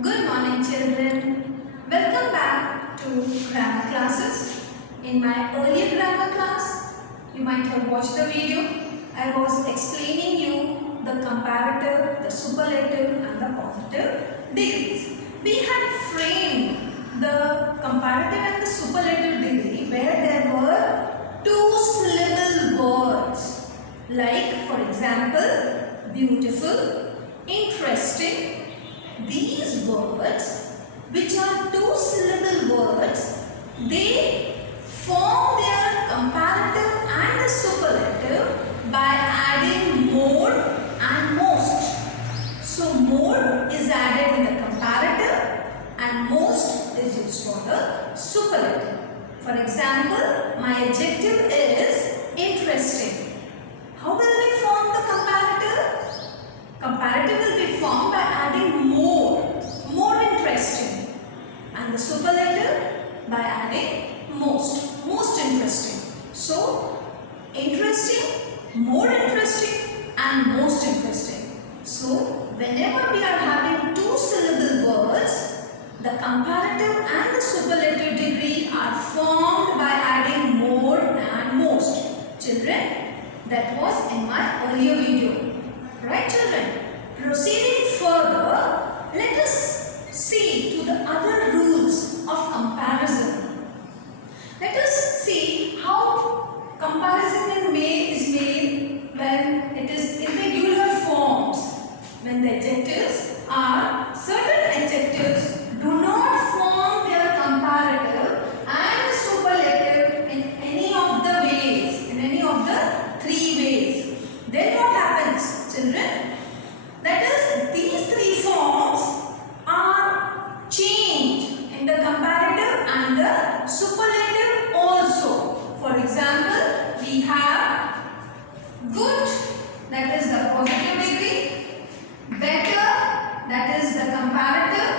Good morning, children. Welcome back to grammar classes. In my earlier grammar class, you might have watched the video. I was explaining you the comparative, the superlative and the positive degrees. We had framed the comparative and the superlative degree where there were two-syllable words like, for example, beautiful, interesting. These words, which are two-syllable words, they form their comparative and the superlative by adding more and most. So, more is added in the comparative and most is used for the superlative. For example, my adjective is interesting. How will we form the comparative? Comparative will be formed by adding more interesting, and the superlative by adding most interesting. So, interesting, more interesting and most interesting. So, whenever we are having two-syllable words, the comparative and the superlative degree are formed by adding more and most. Children, that was in my earlier video. Right, children? Proceeding further, let us see to the other rules of comparison. Let us see how comparison is made when it is irregular forms. When the adjectives are, certain adjectives do not form their comparative and superlative in any of the ways, in any of the three ways. Then what happens, children? That is, these three forms are changed in the comparative and the superlative also. For example, we have good, that is the positive degree, better, that is the comparative,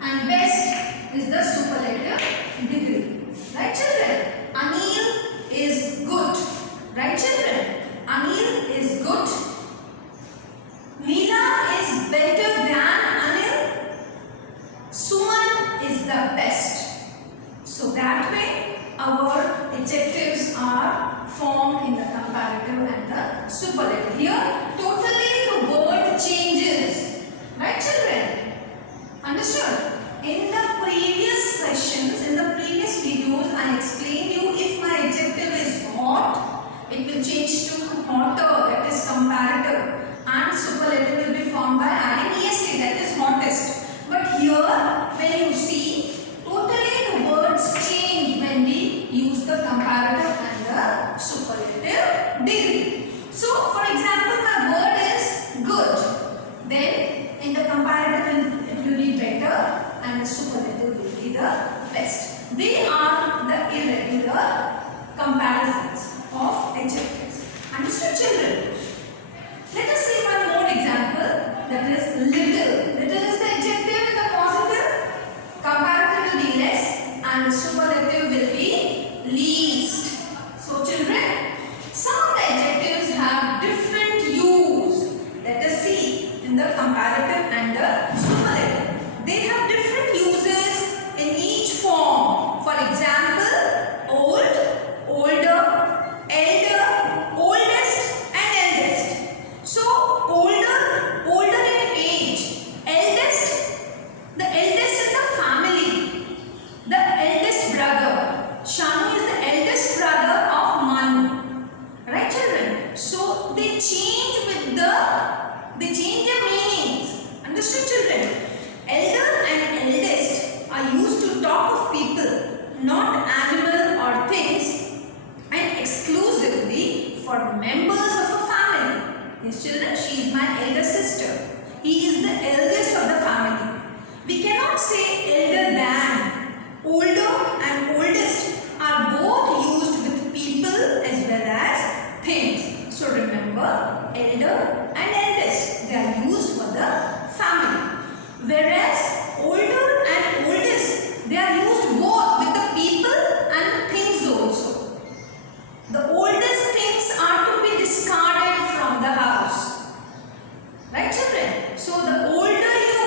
and best is the superlative degree. Right, children? Anil is good. Right, children? Anil is good. Meena is better than Anil. Suman is the best. So that way our adjectives are formed in the comparative and the superlative. Here totally the word changes. Right, children? Understood? In the previous sessions, in the previous videos, I explained you if my adjective is hot, it will change to hotter, that is comparative. And superlative will be formed by adding est, that is hottest. But here, when you see, totally the words change when we use the comparative and the superlative degree. So, for example, my word is good. Then, in the comparative, it will be better and the superlative will be the best. They are the irregular comparisons of adjectives. Understood, children? Let us see one more example, that is little. Little is the adjective in the positive, comparative will be less and the superlative will be least. So children, some of the adjectives have different use. Let us see in the comparative and the superlative. They have different uses in each form. For example, old, older, elder, oldest and eldest. So, older in age, eldest, the eldest in the family, the eldest brother. Shanu is the eldest brother of Manu. Right, children? So, they change their meanings. Understood, children? Elder and eldest are used to talk of people, not animal or things, and exclusively for members of a family. Yes, children, she is my elder sister. He is the eldest of the family. We cannot say elder than. Older and oldest are both used with people as well as things. So remember, elder and eldest, they are used for the family. Whereas older and oldest, they are used both with the people and the things also. The oldest things are to be discarded from the house. Right, children? So the older you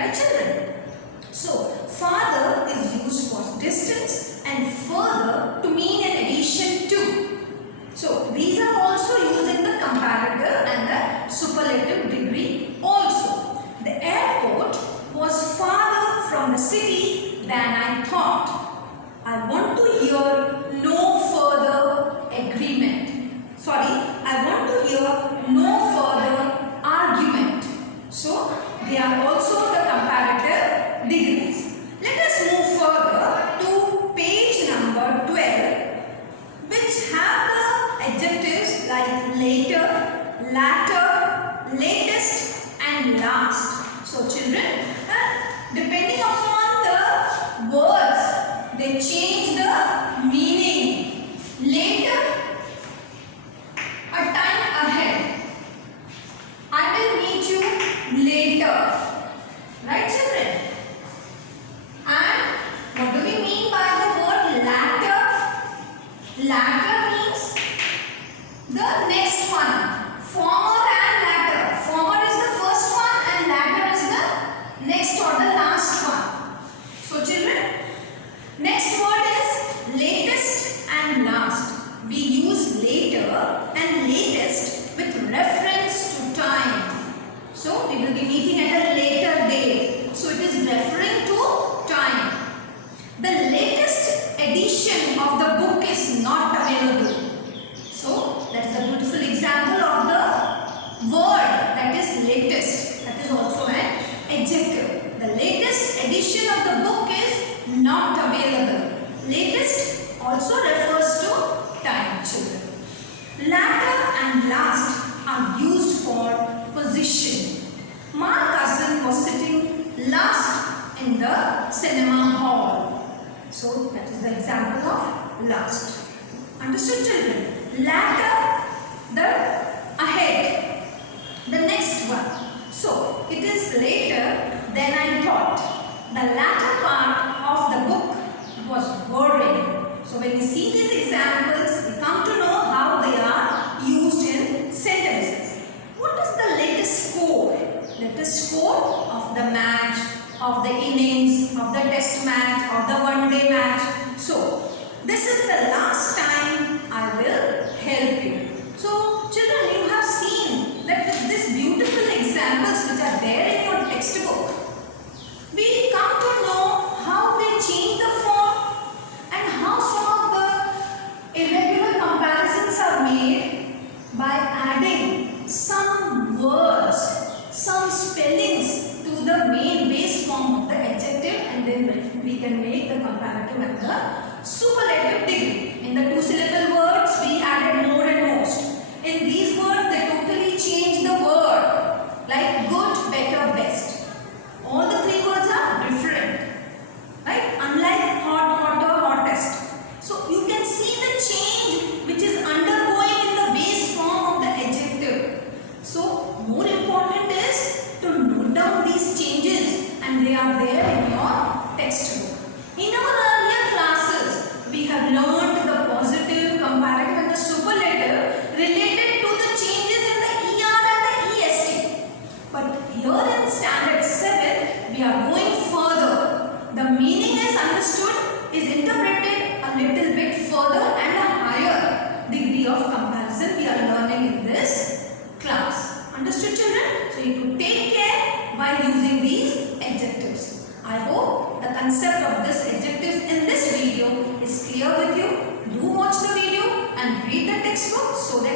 Right, children? So, farther is used for distance and further to mean an addition to. So, these are also used in the comparative and the superlative degree also. The airport was farther from the city than I thought. I want to hear no further agreement. I want to hear no further argument. So, they are also the comparative degrees. Let us move further to page number 12, which have the adjectives like later, latter, latest and last. So, children, depending upon the words, they change the meaning. Later, a time ahead. I will meet you later. Right, children? And what do we mean by the word latter? Latter means the next one. Former and latter. Former is the first one and latter is the next or the last one. So, children, next word is latest and last. We use later and latest with reference to time. So, we will be meeting at a later date. So, it is referring to time. The latest edition of the book is not available. So, that is a beautiful example of the word that is latest. That is also an adjective. The latest edition of the book is not available. Latest also refers to time, children. Latter and last are used for position. My cousin was sitting last in the cinema hall. So, that is the example of last. Understood, children? Latter, the ahead, the next one. So, it is later than I thought. The latter part of the book was boring. So, when we see these examples, we come to know how they are used in sentences. What is the latest score? Latest score of the match, of the innings, of the test match, of the one-day match. So, this is the last time I will help you. So, children, you have seen that these beautiful examples which are there in your textbook, we come to know how they change the form and how some of the irregular comparisons are made by adding some words, some spellings to the main base form of the adjective, and then we can make the comparative and the superlative degree. In the two-syllable words, we added more and most. In these words, they totally change the word, like good, better, best. All the three words are different, right? Unlike hot, hotter, hottest. So, you can see the change which is undergoing in the base form of the adjective. So, more important is to note down these changes, and they are there in your textbook. In our earlier classes, we have learned the positive, comparative and the superlative related to the changes in the ER and the EST. But here in standard 7, we are going further. The meaning is understood, is interpreted a little bit further, and a higher degree of comparison we are learning in this class. Understood, children? So, you have to take care while using these adjectives. I hope the concept of this adjectives in this video is clear with you. Do watch the video and read the textbook so that